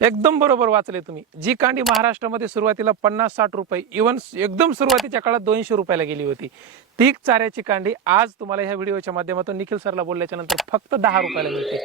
एकदम बरोबर वाचले तुम्ही. जी कांडी महाराष्ट्रामध्ये सुरुवातीला पन्नास साठ रुपये इवन एकदम सुरुवातीच्या काळात दोनशे रुपयाला गेली होती. ती चाऱ्याची कांडी आज तुम्हाला ह्या व्हिडिओच्या माध्यमातून निखिल सरला बोलल्याच्या नंतर फक्त दहा रुपयाला मिळते.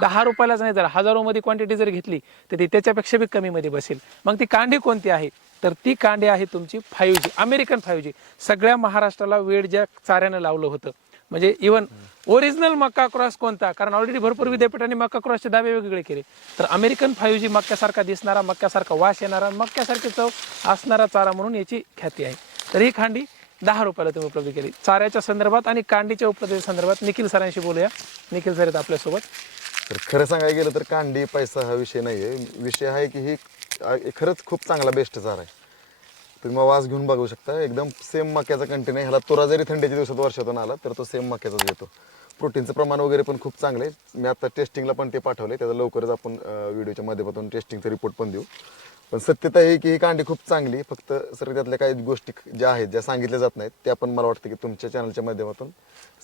दहा रुपयालाच नाही जर हजारोमध्ये क्वांटिटी जर घेतली तर ती त्याच्यापेक्षा बी कमीमध्ये बसेल. मग ती कांडी कोणती आहे? तर ती कांडी आहे तुमची five G American five G सगळ्या महाराष्ट्राला वेळ ज्या चाऱ्यानं लावलं होतं म्हणजे इवन ओरिजिनल मक्का क्रॉस कोणता? कारण ऑलरेडी भरपूर विद्यापीठांनी मक्का क्रॉसचे दावे वेगवेगळे केले. तर अमेरिकन फाईव्ह जी मक्क्यासारखा दिसणारा मक्क्यासारखा वास येणारा मक्क्यासारखी चव असणारा चारा म्हणून याची ख्याती आहे. तर ही खांडी दहा रुपयाला तुम्ही उपलब्ध केली. चाऱ्याच्या संदर्भात आणि कांडीच्या उपलब्धतेच्या संदर्भात निखिल सरांशी बोलूया. निखिल सर आहेत आपल्यासोबत. तर खरं सांगायला गेलं तर कांडी पैसा हा विषय नाही आहे विषय आहे की ही खरंच खूप चांगला बेस्ट चारा आहे. तुम्ही मग वास घेऊन बघू शकता. एकदम सेम मक्याचा कंटेन आहे. ह्याला तुरा जरी थंडीच्या दिवसात वर्षातून आला तर तो सेम मक्याचाच येतो प्रोटीनचं प्रमाण वगैरे पण खूप चांगलं आहे. मी आता टेस्टिंगला पण ते पाठवले त्याचा लवकरच आपण व्हिडिओच्या माध्यमातून टेस्टिंगचा रिपोर्ट पण देऊ. पण सत्यता ही की ही कांडी खूप चांगली फक्त सर त्यातल्या काही गोष्टी ज्या आहेत ज्या सांगितल्या जात नाहीत त्या पण मला वाटतं की तुमच्या चॅनलच्या माध्यमातून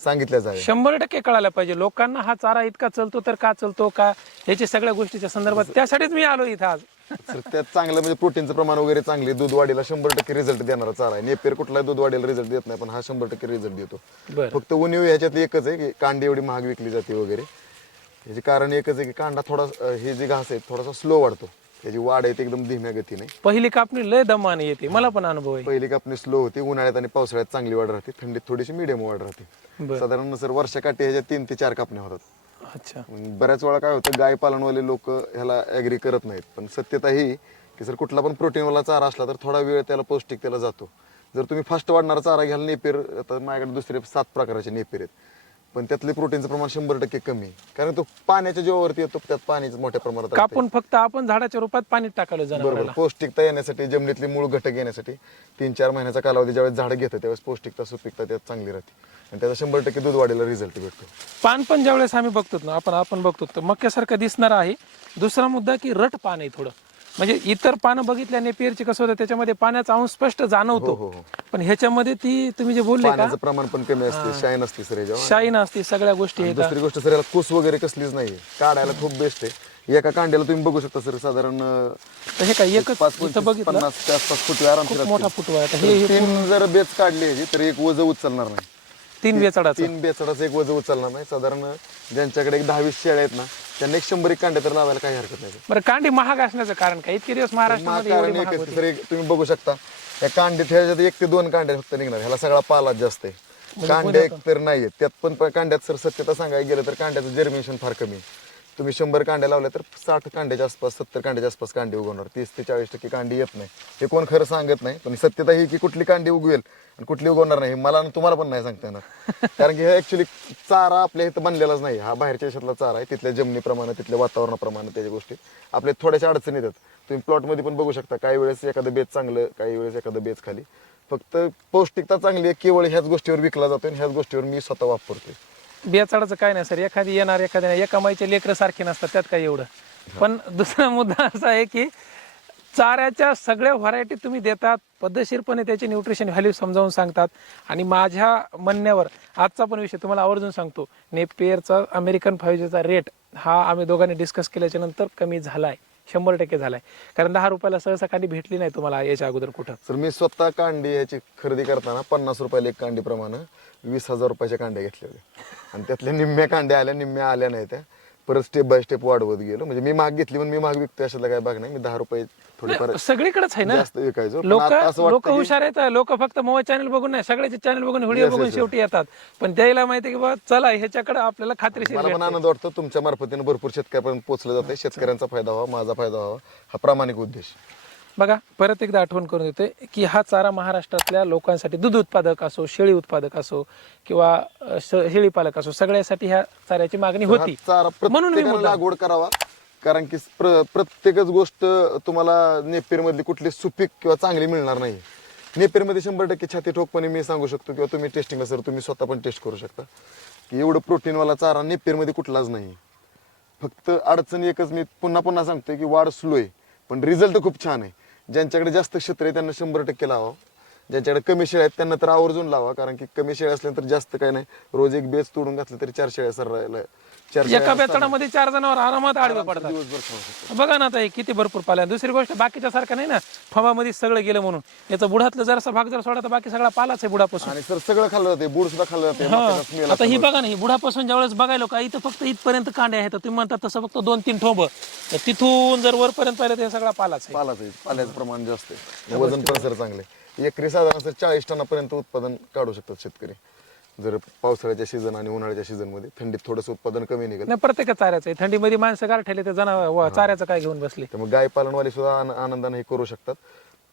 सांगितल्या जाव्या शंभर टक्के कळायला पाहिजे. लोकांना हा चारा इतका चलतो तर का चलतो का याच्या सगळ्या गोष्टीच्या संदर्भात त्यासाठीच मी आलो इथं आज. तर त्यात चांगलं म्हणजे प्रोटीनचं प्रमाण वगैरे चांगले दूध वाढीला शंभर टक्के रिझल्ट देणारा चारा आहे. नेपेर कुठलाही दूध वाढीला रिझल्ट देत नाही पण हा शंभर टक्के रिझल्ट देतो. बरं. फक्त उणीव ह्याच्यात एकच आहे की कांडी एवढी महाग विकली जाते वगैरे. याचे कारण एकच आहे की कांदा थोडा अं, हे जे घास आहे थोडासा स्लो वाढतो. त्याची वाढ आहे ती एकदम धीम्या गतीने. पहिली कापणी लय दमाने येते. मला पण अनुभव आहे. पहिली कापणी स्लो होती उन्हाळ्यात आणि पावसाळ्यात चांगली वाढ राहते थंडीत थोडीशी मिडियम वाढ राहते. बरं. साधारण सर वर्षाकाठी ह्याच्या तीन ते चार कापण्या होतात. अच्छा. बऱ्याच वेळा काय होतं गाय पालनवाले लोक ह्याला ऍग्री करत नाहीत. पण सत्यता ही की जर कुठला पण प्रोटीनवाला चारा असला तर थोडा वेळ त्याला पौष्टिक त्याला जातो. जर तुम्ही फास्ट वाढणारा चारा घ्याल नेपेर आता माझ्याकडे दुसरे सात प्रकारचे नेपेर आहेत. पण त्यातले प्रोटीनचं प्रमाण शंभर टक्के कमी आहे. कारण तो पाण्याच्या जीवावरती येतो त्यात पाणीच मोठ्या प्रमाणात राहते. कापून फक्त आपण झाडाच्या रूपात पाणी टाकलं बरोबर. जनावराला पौष्टिकता येण्यासाठी जमिनीतली मूळ घटक येण्यासाठी तीन चार महिन्याचा कालावधी ज्यावेळेस झाड घेतं त्यावेळेस पौष्टिकता सुपीकता त्यात चांगली राहते. आणि त्याचा शंभर टक्के दूध वाढीला रिझल्ट भेटतो. पान पण ज्यावेळेस आम्ही बघतो ना आपण आपण बघतो तर मक्यासारखं दिसणार आहे. दुसरा मुद्दा की रट पान आहे थोडं. म्हणजे इतर पानं बघितल्याने पेरची कसं होतं त्याच्यामध्ये पाण्याचा अंश स्पष्ट हो, हो, जाणवतो हो. पण ह्याच्यामध्ये ती तुम्ही जे बोलले का? पाण्याचं प्रमाण पण कमी असते शाईन असते सर याच्यावर. शाईन असते सगळ्या गोष्टी दुसरी गोष्ट सर याला कुस वगैरे कसलीच नाहीये. काढायला खूप बेस्ट आहे. एका कांड्याला तुम्ही बघू शकता सर साधारण अं, तर हे काय एकच पाच इथं पंचवीस बघितलं? पन्नासच्या आसपास फुटवे आरामशीर खूप मोठा. फुटवा आहे. हे हे तीन जर बेच काढली तर एक वज उचलणार नाही. तीन वेचाडाचं तीन बेचडाचं एक वज उचलणार नाही. साधारण ज्यांच्याकडे एक दहावीस शेळ्या आहेत ना त्यांना एक शंभर एक कांड्या तर लावायला काही हरकत नाही. बरं कांडी महाग असण्याचं कारण काय? इतके दिवस मग महाराष्ट्रामध्ये कारण एवढी महाग एकच होती. सर एक तुम्ही बघू शकता. या कांडे ह्याच्यात एक ते दोन कांड्या फक्त निघणार. ह्याला सगळा पालाच जास्त आहे. म्हणजे कांड्या एक तर नाहीये त्यात पण प- कांड्यात सर सत्यता सांगायला गेलं तर कांड्याचं जर्मिनेशन फार कमी आहे. तुम्ही शंभर कांड्या लावल्या तर साठ कांड्याच्या आसपास सत्तर कांड्याच्या आसपास कांडी उगवणार. तीस ते चाळीस टक्के कांडी येत नाही. हे कोण खरं सांगत नाही पण सत्यता ही की कुठली कांडी उगवेल आणि कुठली उगवणार नाही हे मला आणि तुम्हाला पण नाही सांगता येणार. कारण की हे ऍक्च्युली चारा आपल्या इथं बनलेलाच नाही. हा बाहेरच्या देशातला चारा आहे. तिथल्या जमिनीप्रमाणे तिथल्या वातावरणाप्रमाणे त्याच्या गोष्टी. आपल्या थोड्याशा अडचणी येतात. तुम्ही प्लॉटमध्ये पण बघू शकता. काही वेळेस एखादं बेच चांगलं काही वेळेस एखादं बेच खाली. फक्त पौष्टिकता चांगली आहे केवळ ह्याच गोष्टीवर विकला जातो आणि ह्याच गोष्टीवर मी स्वतः वापरतोय. बेचाडाचं काय नाही सर. एखादी येणार एखादी नाही. एका माईचे लेकरं सारखे नसतात त्यात काय एवढं? पण दुसरा मुद्दा असा आहे की चाऱ्याच्या सगळ्या व्हरायटी तुम्ही देतात पद्धतशीरपणे त्याचे न्यूट्रिशन व्हॅल्यू समजावून सांगतात. आणि माझ्या म्हणण्यावर आजचा पण विषय तुम्हाला आवर्जून सांगतो. नेपियरचा अमेरिकन फायजीचा रेट हा आम्ही दोघांनी डिस्कस केल्याच्यानंतर कमी आहे शंभर टक्के झालाय. कारण दहा रुपयाला सहसा कांडी भेटली नाही तुम्हाला याच्या अगोदर कुठं? तर मी स्वतः कांडी याची खरेदी करताना पन्नास रुपयाला एक कांडी प्रमाणे वीस हजार रुपयाच्या कांड्या घेतल्या होत्या आणि त्यातल्या निम्म्या कांड्या आल्या निम्म्या आल्या नाही त्या. परत स्टेप बाय स्टेप वाढवत गेलो. म्हणजे मी महाग घेतली म्हणून मी महाग विकतो अशातला काय भाग नाही. मी दहा रुपये थोडेफार सगळीकडेच आहे ना. जास्त विकायचो पण लोक आता असं लोक वाटतं की हुशार आहेत लोक फक्त मोबाईल चॅनल बघून नाही सगळ्याचे चॅनल बघून व्हिडिओ Yes, बघून yes. शेवटी येतात. पण त्याला माहिती आहे की बा चला ह्याच्याकडे आपल्याला खात्रीशीर मला पण भेटते. आनंद वाटतो तुमच्या मार्फतीने भरपूर शेतकऱ्यापर्यंत पोहोचलं जाते शेतकऱ्यांचा फायदा व्हावा माझा फायदा व्हावा हा प्रामाणिक उद्देश. बघा परत एकदा आठवण करून देते की हा चारा महाराष्ट्रातल्या लोकांसाठी दूध उत्पादक असो शेळी उत्पादक असो किंवा अ, श- शेळी पालक असो सगळ्यासाठी ह्या चाऱ्याची मागणी होती हा चारा म्हणून मी प्रत्येकाने लागवड करावा. कारण की प्र- प्रत्येकच गोष्ट तुम्हाला नेपेरमधली कुठली सुपीक किंवा चांगली मिळणार नाही. नेपेरमध्ये शंभर टक्के छाती ठोकपणे मी सांगू शकतो किंवा तुम्ही टेस्टिंग सर तुम्ही स्वतः पण टेस्ट करू शकता. की एवढं प्रोटीनवाला चारा नेपेरमध्ये कुठलाच नाही. फक्त अडचण एकच मी पुन्हा पुन्हा सांगतोय की वाढ स्लो आहे. पण रिझल्ट खूप छान आहे. ज्यांच्याकडे जास्त क्षेत्र आहे त्यांना शंभर टक्के लावा. ज्यांच्याकडे कमी शेळ्या आहेत त्यांना तर आवर्जून लावा कारण की कमी शेळ्या असल्यानंतर जास्त काय नाही. रोज एक बेच तोडून घातलं तरी चार शेळ्या सर चार शेळ्या एका बेतडामध्ये चार जणांवर आरामात आडवे पडतात. दिवसभर खाऊ शकतात. बघा ना आता हे किती भरपूर पाला आहे. दुसरी गोष्ट बाकीच्या सारखं नाही ना फवामध्ये सगळं गेलं म्हणून. याचं बुडातलं जरासा भाग जर सोडा तर बाकी सगळा पालाच आहे बुडापासून. आणि सर सगळं खाल्लं जाते बुड सुद्धा खाल्लं जाते मक्याचा smell आता ही. बघा ना ही बुडापासून ज्यावेळेस बघायला का इथं फक्त इथपर्यंत कांडे आहेत. तर तुम्ही म्हणतात तसं फक्त दोन तीन ठोंब. तर तिथून जर वरपर्यंत पाहिलं तर हे सगळा पालाच आहे. पालाच आहे. पाल्याचं प्रमाण जास्त आहे. वजन पण सर चांगले एकरी साधारण सर चाळीस टनापर्यंत उत्पादन काढू शकतात शेतकरी. जर पावसाळ्याच्या सीझन आणि उन्हाळ्याच्या सीझनमध्ये थंडीत थोडंसं उत्पादन कमी निघेल. नाही प्रत्येक चाऱ्याचं आहे. थंडीमध्ये माणसं गार ठेवले तर जनावर चाऱ्याचं काय घेऊन बसले? त्यामुळे गाय पालनवाले सुद्धा आन- आनंदाने हे करू शकतात.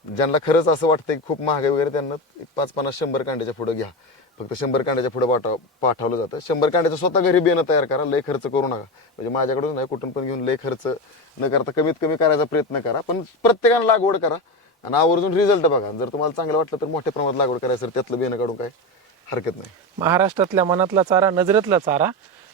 ज्यांना खरंच असं वाटतं की खूप महागाई वगैरे त्यांना एक पाच पन्नास शंभर कांड्याच्या पुढे घ्या. फक्त शंभर कांड्याच्या पुढे पाठव पाठवलं जातं. शंभर कांड्याचं स्वतः घरी बियाणं तयार करा लय खर्च करू नका. म्हणजे माझ्याकडून नाही कुठून पण घेऊन लय खर्च न करता कमीत कमी करायचा प्रयत्न करा. पण प्रत्येकानं लागवड करा. आणि आवर्जून रिझल्ट बघा. जर तुम्हाला चांगलं वाटलं तर मोठ्या प्रमाणात लागवड करायचं तर त्यातलं बियाणं काढून काय हरकत नाही. महाराष्ट्रातल्या मनातला चारा नजरेतला चारा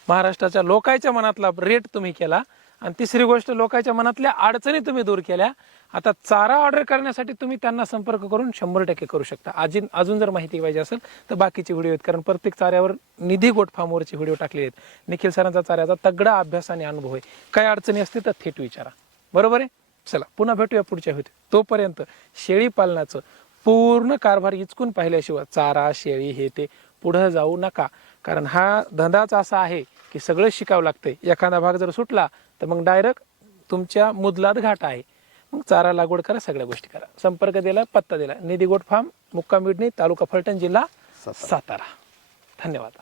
महाराष्ट्राच्या लोकांच्या मनातला रेट तुम्ही केला. आणि तिसरी गोष्ट लोकांच्या मनातल्या अडचणी तुम्ही दूर केल्या. आता चारा ऑर्डर करण्यासाठी तुम्ही त्यांना संपर्क करून शंभर टक्के करू शकता. अजून अजून जर माहिती पाहिजे असेल तर बाकीचे व्हिडिओ आहेत. कारण प्रत्येक चाऱ्यावर निधी गोट फार्मवरचे व्हिडिओ टाकले आहेत. निखिल सरांचा चाऱ्याचा तगडा अभ्यास आणि अनुभव आहे. काय अडचणी असतील तर थेट विचारा. बरोबर आहे? चला पुन्हा भेटूया पुढच्या होते तोपर्यंत शेळी पालनाचं पूर्ण कारभार इचकून पाहिल्याशिवाय चारा शेळी हे ते पुढं जाऊ नका. कारण हा धंदाच असा आहे की सगळं शिकावं लागतंय. एखादा भाग जर सुटला तर मग डायरेक्ट तुमच्या मुदलात घाट आहे. मग चारा लागवड करा सगळ्या गोष्टी करा. संपर्क दिला पत्ता दिला. निधी गोट फार्म मुक्काम मिडणी तालुका फलटण जिल्हा सातारा. धन्यवाद.